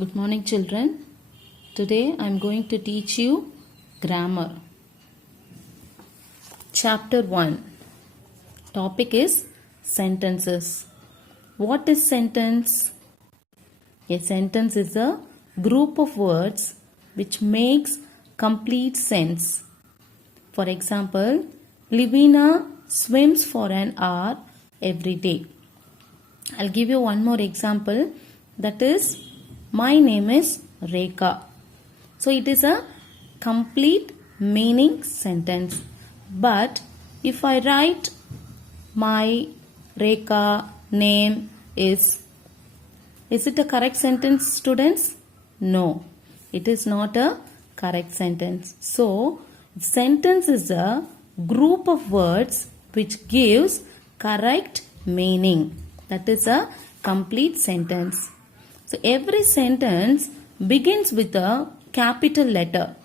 Good morning, children. Today I am going to teach you grammar. Chapter 1. Topic is sentences. What is sentence? A sentence is a group of words which makes complete sense. For example, Livina swims for an hour every day. I'll give you one more example, that is, my name is Rekha. So it is a complete meaning sentence. But if I write my Rekha name is it a correct sentence, students? No, it is not a correct sentence. So sentence is a group of words which gives correct meaning. That is a complete sentence. So every sentence begins with a capital letter.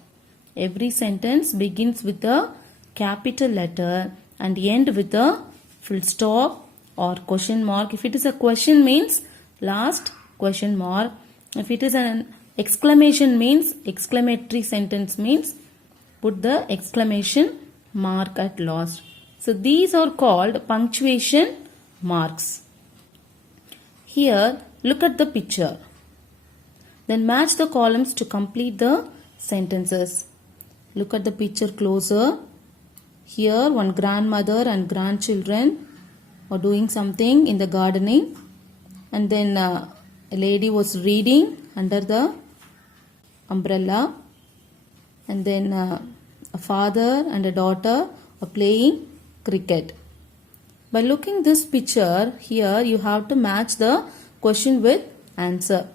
Every sentence begins with a capital letter and end with a full stop or question mark. If it is a question, means last question mark. If it is an exclamation, means exclamatory sentence, means put the exclamation mark at last. So these are called punctuation marks. Here, look at the picture. Then match the columns to complete the sentences. Look at the picture closer. Here, one grandmother and grandchildren are doing something in the gardening. And then a lady was reading under the umbrella. And then a father and a daughter are playing cricket. By looking this picture, here you have to match the question with answer.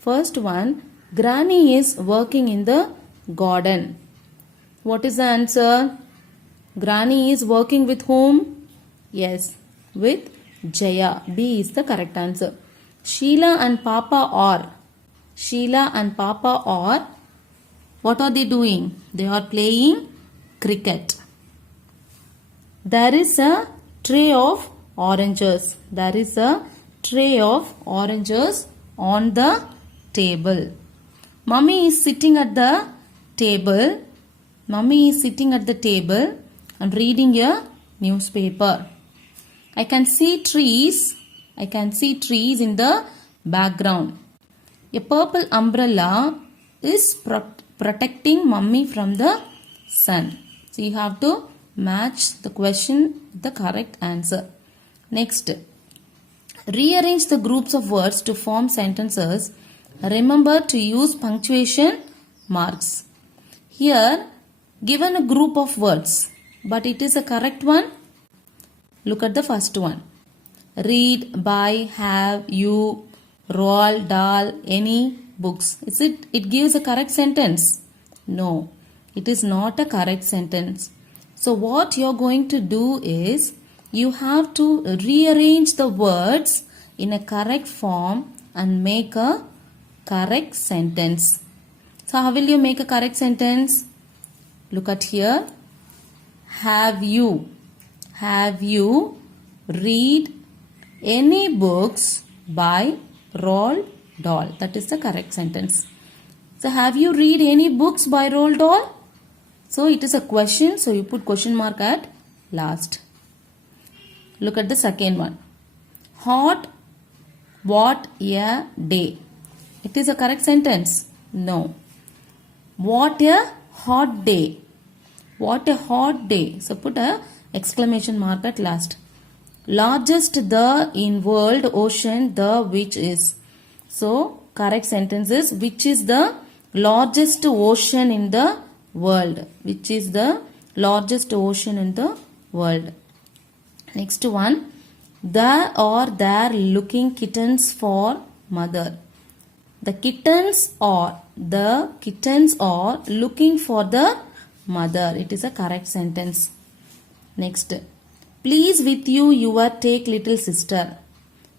First one, Granny is working in the garden. What is the answer? Granny is working with whom? Yes, with Jaya. B is the correct answer. Sheila and Papa are. Sheila and Papa are. What are they doing? They are playing cricket. There is a tray of oranges. There is a tray of oranges on the table. Mummy is sitting at the table. Mummy is sitting at the table and reading a newspaper. I can see trees. I can see trees in the background. A purple umbrella is protecting Mummy from the sun. So you have to match the question with the correct answer. Next, rearrange the groups of words to form sentences. Remember to use punctuation marks. Here, given a group of words, but it is a correct one. Look at the first one. Read, buy, have, you, Roald Dahl, any books. It gives a correct sentence? No, it is not a correct sentence. So what you are going to do is, you have to rearrange the words in a correct form and make a correct sentence. So how will you make a correct sentence? Look at here. Have you read any books by Roald Dahl? That is the correct sentence. So have you read any books by Roald Dahl? So it is a question, so you put question mark at last. Look at the second one. Hot, what a day. It is a correct sentence? No. What a hot day. What a hot day. So put a exclamation mark at last. Largest the in world ocean, the which is. So correct sentence is, which is the largest ocean in the world. Which is the largest ocean in the world. Next one. There are looking kittens for mother. The kittens are looking for the mother. It is a correct sentence. Next. Please with you your take little sister.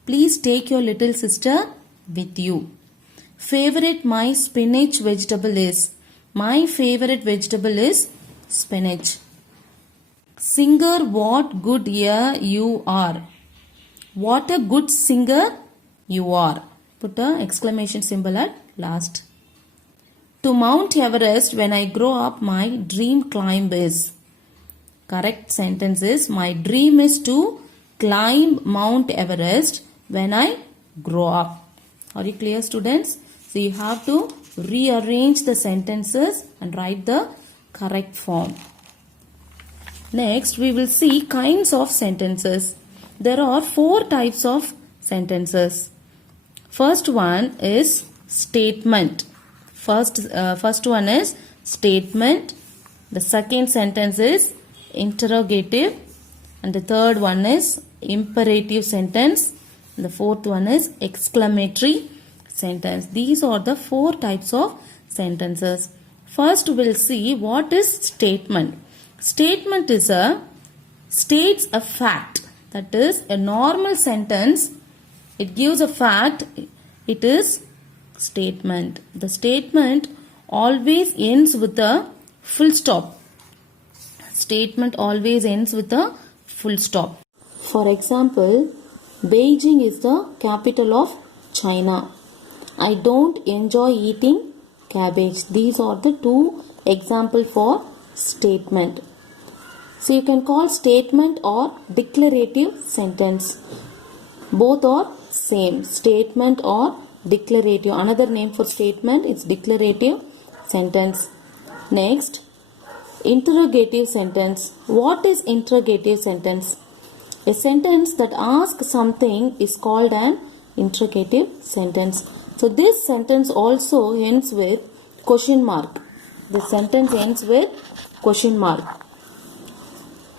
Please take your little sister with you. Favorite my spinach vegetable is. My favorite vegetable is spinach. Singer, what good ear you are. What a good singer you are. put a exclamation symbol at last. To Mount Everest when I grow up, my dream climb is. Correct sentence is, my dream is to climb Mount Everest when I grow up. Are you clear, students? So you have to rearrange the sentences and write the correct form. Next, we will see kinds of sentences. There are 4 types of sentences. First one is statement. First one is statement. The second sentence is interrogative. And the third one is imperative sentence. And the fourth one is exclamatory sentence. These are the 4 types of sentences. First, we'll see what is statement. Statement is states a fact. That is a normal sentence. It gives a fact. It is statement. The statement always ends with a full stop. Statement always ends with a full stop. For example, Beijing is the capital of China. I don't enjoy eating cabbage. These are the 2 examples for statement. So you can call statement or declarative sentence. Both are same. Statement or declarative. Another name for statement is declarative sentence. Next, interrogative sentence. What is interrogative sentence? A sentence that asks something is called an interrogative sentence. So this sentence also ends with question mark. This sentence ends with question mark.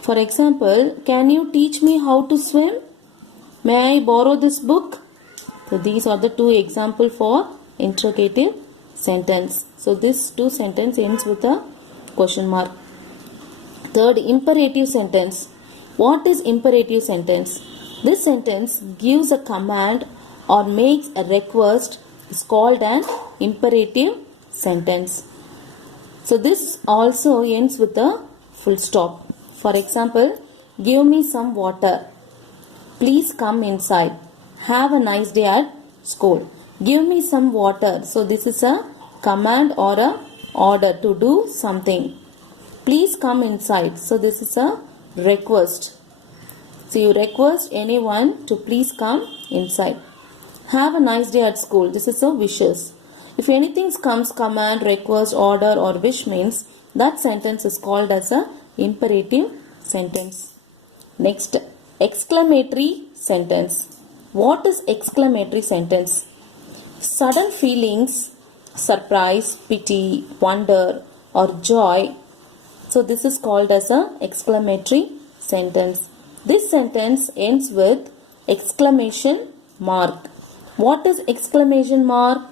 For example, can you teach me how to swim? May I borrow this book? So these are the 2 examples for interrogative sentence. So this 2 sentence ends with a question mark. Third, imperative sentence. What is imperative sentence? This sentence gives a command or makes a request. Is called an imperative sentence. So this also ends with a full stop. For example, give me some water. Please come inside. Have a nice day at school. Give me some water. So this is a command or a order to do something. Please come inside. So this is a request. So you request anyone to please come inside. Have a nice day at school. This is a wishes. If anything comes command, request, order or wish means that sentence is called as a imperative sentence. Next, exclamatory sentence. What is exclamatory sentence? Sudden feelings, surprise, pity, wonder or joy. So this is called as a exclamatory sentence. This sentence ends with exclamation mark. What is exclamation mark?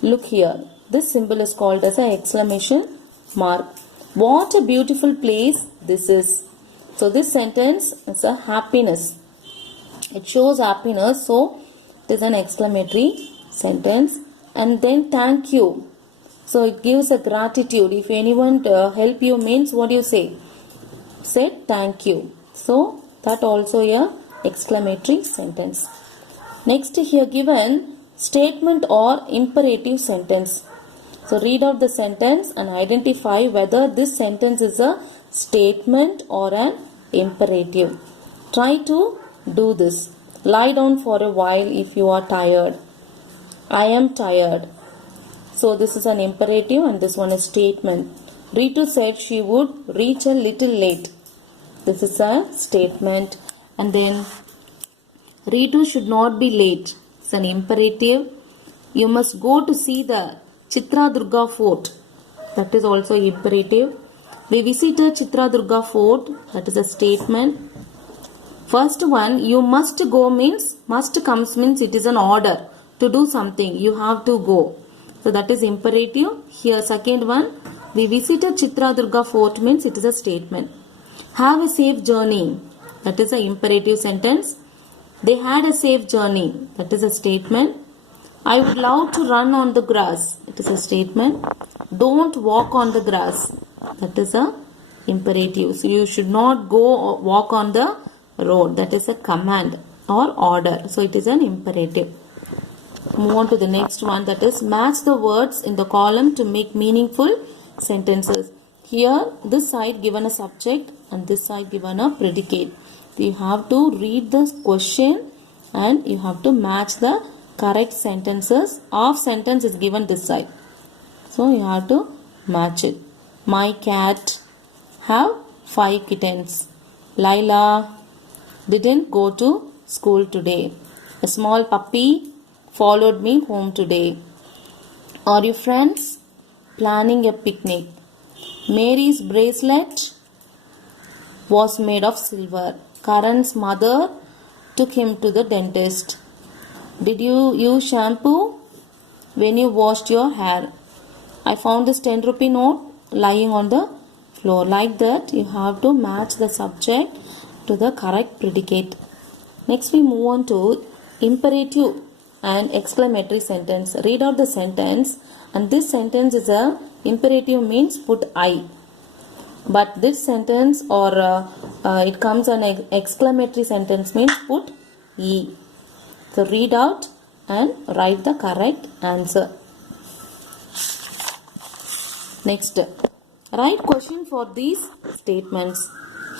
Look here. This symbol is called as an exclamation mark. What a beautiful place this is. So this sentence is a happiness. It shows happiness. So it is an exclamatory sentence. And then thank you. So it gives a gratitude. If anyone help you means what do you say? Say thank you. So that also a exclamatory sentence. Next here given statement or imperative sentence. So read out the sentence and identify whether this sentence is a statement or an imperative. Try to do this. Lie down for a while if you are tired. I am tired. So this is an imperative and this one is statement. Ritu said she would reach a little late. This is a statement. And then Ritu should not be late. It's an imperative. You must go to see the Chitradurga fort. That is also imperative. We visited Chitradurga fort. That is a statement. First one, you must go means, must comes means it is an order to do something. You have to go. So that is imperative. Here second one, we visited Chitradurga fort means it is a statement. Have a safe journey. That is an imperative sentence. They had a safe journey. That is a statement. I would love to run on the grass. It is a statement. Don't walk on the grass. That is a imperative. So you should not go or walk on the road. That is a command or order. So it is an imperative. move on to the next one, that is match the words in the column to make meaningful sentences. Here this side given a subject and this side given a predicate. You have to read the question and you have to match the correct sentences. Half sentence is given this side, so you have to match it. My cat have 5 kittens. Laila didn't go to school today. A small puppy followed me home today. Are you friends planning a picnic? Mary's bracelet was made of silver. Karan's mother took him to the dentist. Did you use shampoo when you washed your hair? I found this 10 rupee note lying on the floor. Like that, you have to match the subject to the correct predicate. Next, we move on to imperative and exclamatory sentence. Read out the sentence, and this sentence is a imperative, means put I. But this sentence or it comes an exclamatory sentence, means put E. So read out and write the correct answer. Next, write question for these statements.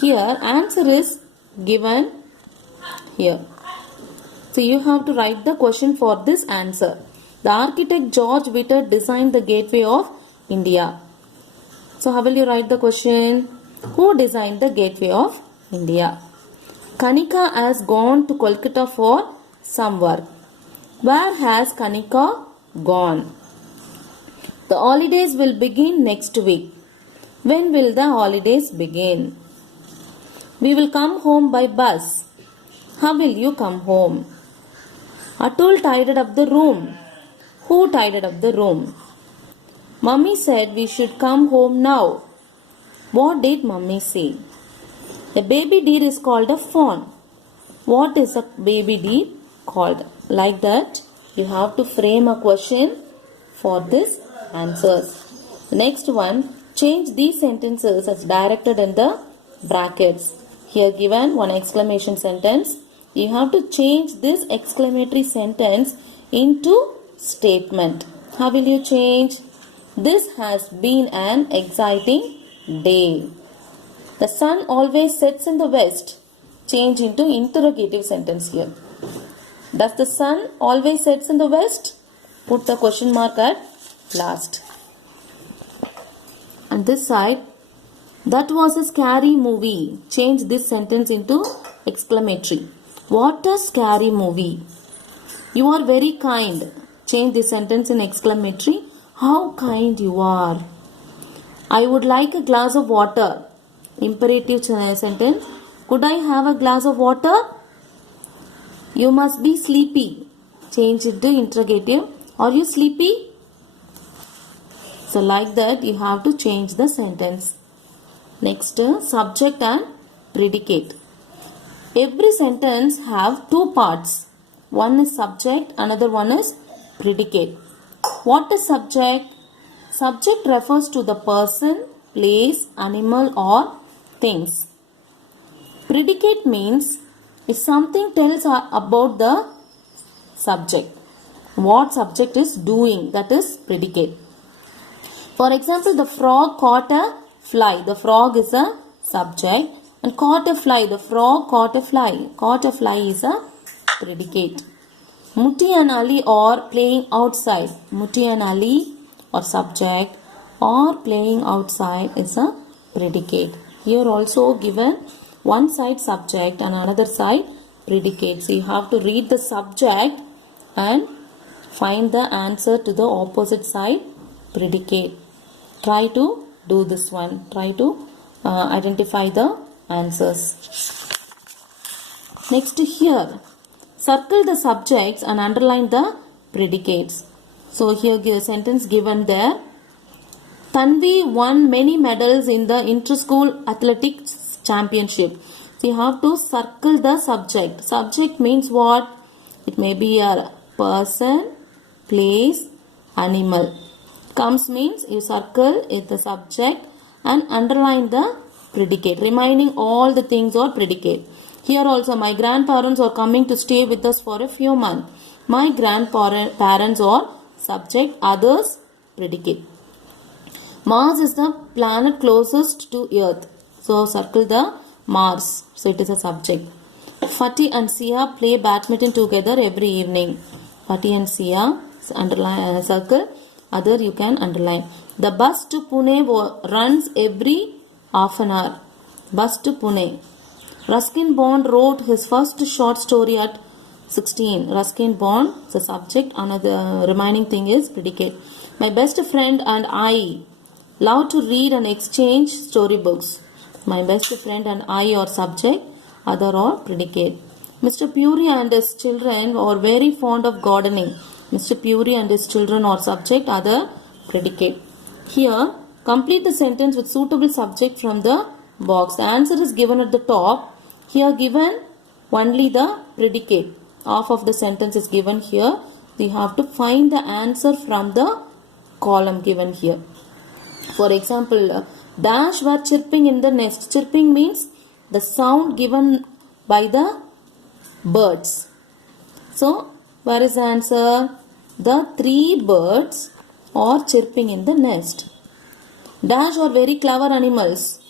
Here answer is given here. So you have to write the question for this answer. The architect George Whitted designed the Gateway of India. So how will you write the question? Who designed the Gateway of India? Kanika has gone to Kolkata for some work. Where has Kanika gone? The holidays will begin next week. When will the holidays begin? We will come home by bus. How will you come home? Atul tidied up the room. Who tidied up the room? Mummy said we should come home now. What did Mummy say? A baby deer is called a fawn. What is a baby deer called? Like that, you have to frame a question for this answers. Next one, change these sentences as directed in the brackets. Here given one exclamation sentence. You have to change this exclamatory sentence into statement. How will you change? This has been an exciting day. The sun always sets in the west. Change into interrogative sentence here. Does the sun always sets in the west? Put the question mark at last. And this side, that was a scary movie. Change this sentence into exclamatory. What a scary movie. You are very kind. Change this sentence in exclamatory. How kind you are. I would like a glass of water. Imperative sentence. Could I have a glass of water? You must be sleepy. Change it to interrogative. Are you sleepy? So like that you have to change the sentence. Next, subject and predicate. Every sentence have two parts. One is subject, another one is predicate. What is subject? Subject refers to the person, place, animal or things. Predicate means if something tells about the subject, what subject is doing, that is predicate. For example, the frog caught a fly. The frog is a subject and caught a fly. The frog caught a fly. Caught a fly is a predicate. Mutti and Ali are playing outside. Mutti and Ali or subject or playing outside is a predicate. Here also given one side subject and another side predicate. So you have to read the subject and find the answer to the opposite side predicate. Try to do this one. Try to identify the answers. Next here, circle the subjects and underline the predicates. So here a sentence given there. Tanvi won many medals in the inter-school athletics championship. So you have to circle the subject. Subject means what? It may be a person, place, animal. Comes means you circle the subject and underline the predicate. Remaining all the things are predicate. Here also, my grandparents are coming to stay with us for a few months. My grandparents are subject, others predicate. Mars is the planet closest to Earth. So circle the Mars. So it is a subject. Fatih and Sia play badminton together every evening. Fatih and Sia, underline, circle. Other you can underline. The bus to Pune runs every half an hour. Bus to Pune. Ruskin Bond wrote his first short story at 16. Ruskin Bond is a subject. Another remaining thing is predicate. My best friend and I love to read and exchange storybooks. My best friend and I are subject. Other are predicate. Mr. Puri and his children are very fond of gardening. Mr. Puri and his children are subject. Other predicate. Here, complete the sentence with suitable subject from the box. The answer is given at the top. Here given only the predicate. Half of the sentence is given here. We have to find the answer from the column given here. For example, dash were chirping in the nest. Chirping means the sound given by the birds. So, where is the answer? The 3 birds are chirping in the nest. Dash are very clever animals.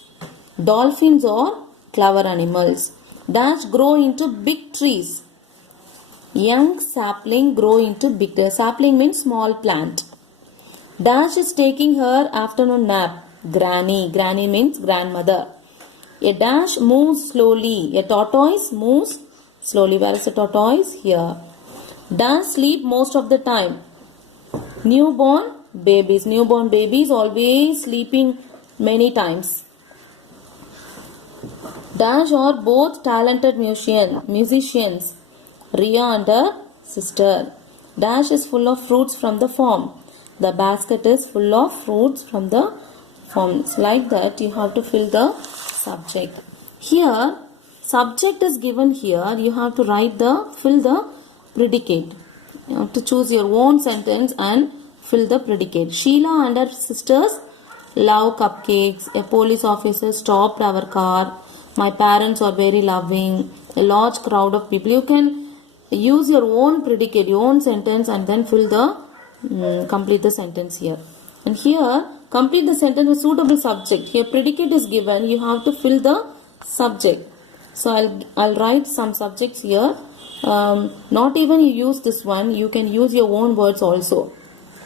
Dolphins are clever animals. Dash grow into big trees. Young sapling grow into big trees. Sapling means small plant. Dash is taking her afternoon nap. Granny. Granny means grandmother. A dash moves slowly. A tortoise moves slowly. Where is the tortoise? Here. Dash sleep most of the time. Newborn babies. Newborn babies always sleeping many times. Dash are both talented musicians. Ria and her sister. Dash is full of fruits from the farm. The basket is full of fruits from the farm. It's like that you have to fill the subject. Here, subject is given here. You have to fill the predicate. You have to choose your own sentence and fill the predicate. Sheila and her sisters love cupcakes. A police officer stopped our car. My parents are very loving. A large crowd of people. You can use your own predicate, your own sentence, and then fill the complete the sentence here. And here, complete the sentence with suitable subject. Here, predicate is given. You have to fill the subject. So I'll write some subjects here. Not even you use this one. You can use your own words also.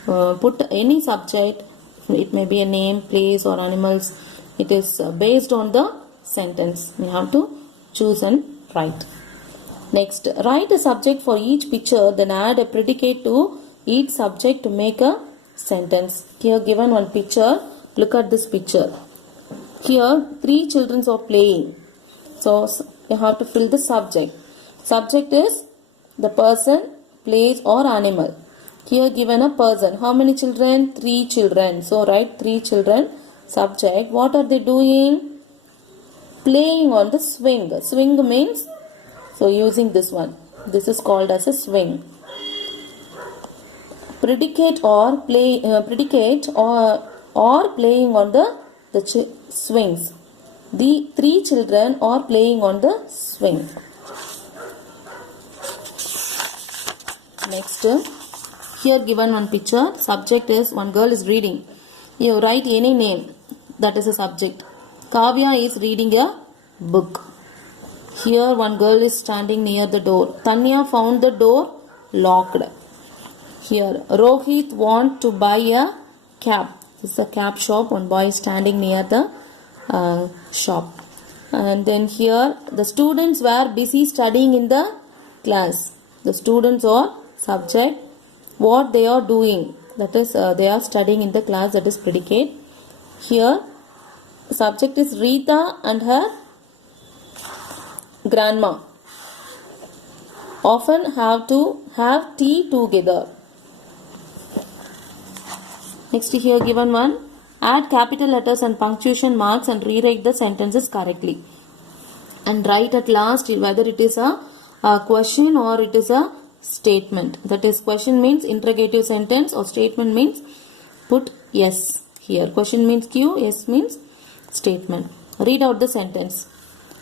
Put any subject. It may be a name, place, or animals. It is based on the sentence. You have to choose and write. Next, write a subject for each picture, then add a predicate to each subject to make a sentence. Here given one picture. Look at this picture. Here 3 children are playing. So you have to fill the subject. Subject is the person, place, or animal. Here given a person. How many children? 3 children. So write 3 children. Subject. What are they doing? Playing on the swing. Swing means, so using this one. This is called as a swing. Predicate or playing on the swings. The 3 children are playing on the swing. Next, here given one picture. Subject is one girl is reading. You write any name. That is a subject. Kavya is reading a book. Here one girl is standing near the door. Tanya found the door locked. Here Rohit want to buy a cap. This is a cap shop. One boy is standing near the shop. And then here the students were busy studying in the class. The students are subject. What they are doing. That is they are studying in the class. That is predicate. Here subject is Rita and her grandma often have to have tea together. Next, here given one. Add capital letters and punctuation marks and rewrite the sentences correctly. And write at last whether it is a question or it is a statement. That is, question means interrogative sentence or statement means put yes here. Question means Q, yes means statement. Read out the sentence.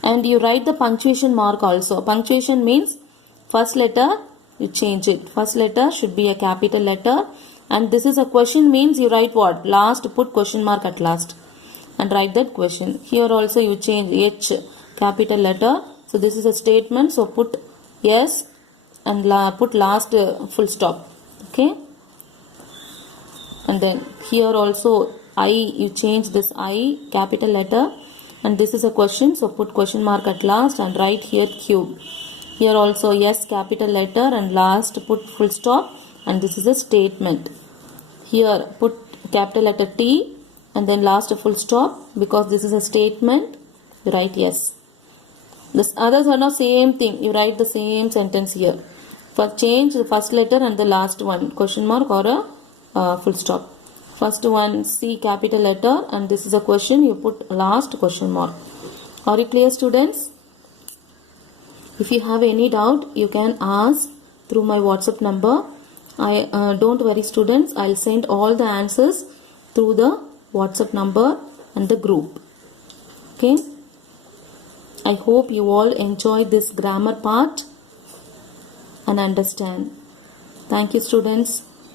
And you write the punctuation mark also. Punctuation means first letter you change it. First letter should be a capital letter, and this is a question means you write what? Last, put question mark at last and write that question. Here also you change H capital letter. So this is a statement, so put yes and put last full stop. Okay. And then here also I, you change this I capital letter, and this is a question, so put question mark at last and write here cube. Here also yes capital letter and last put full stop, and this is a statement. Here put capital letter T and then last full stop, because this is a statement, you write yes. This others are now same thing, you write the same sentence here. First change the first letter and the last one, question mark or a full stop. First one C capital letter, and this is a question, you put last question mark. Are you clear, students? If you have any doubt, you can ask through my WhatsApp number. Don't worry, students, I'll send all the answers through the WhatsApp number and the group. Okay. I hope you all enjoy this grammar part and understand. Thank you, students.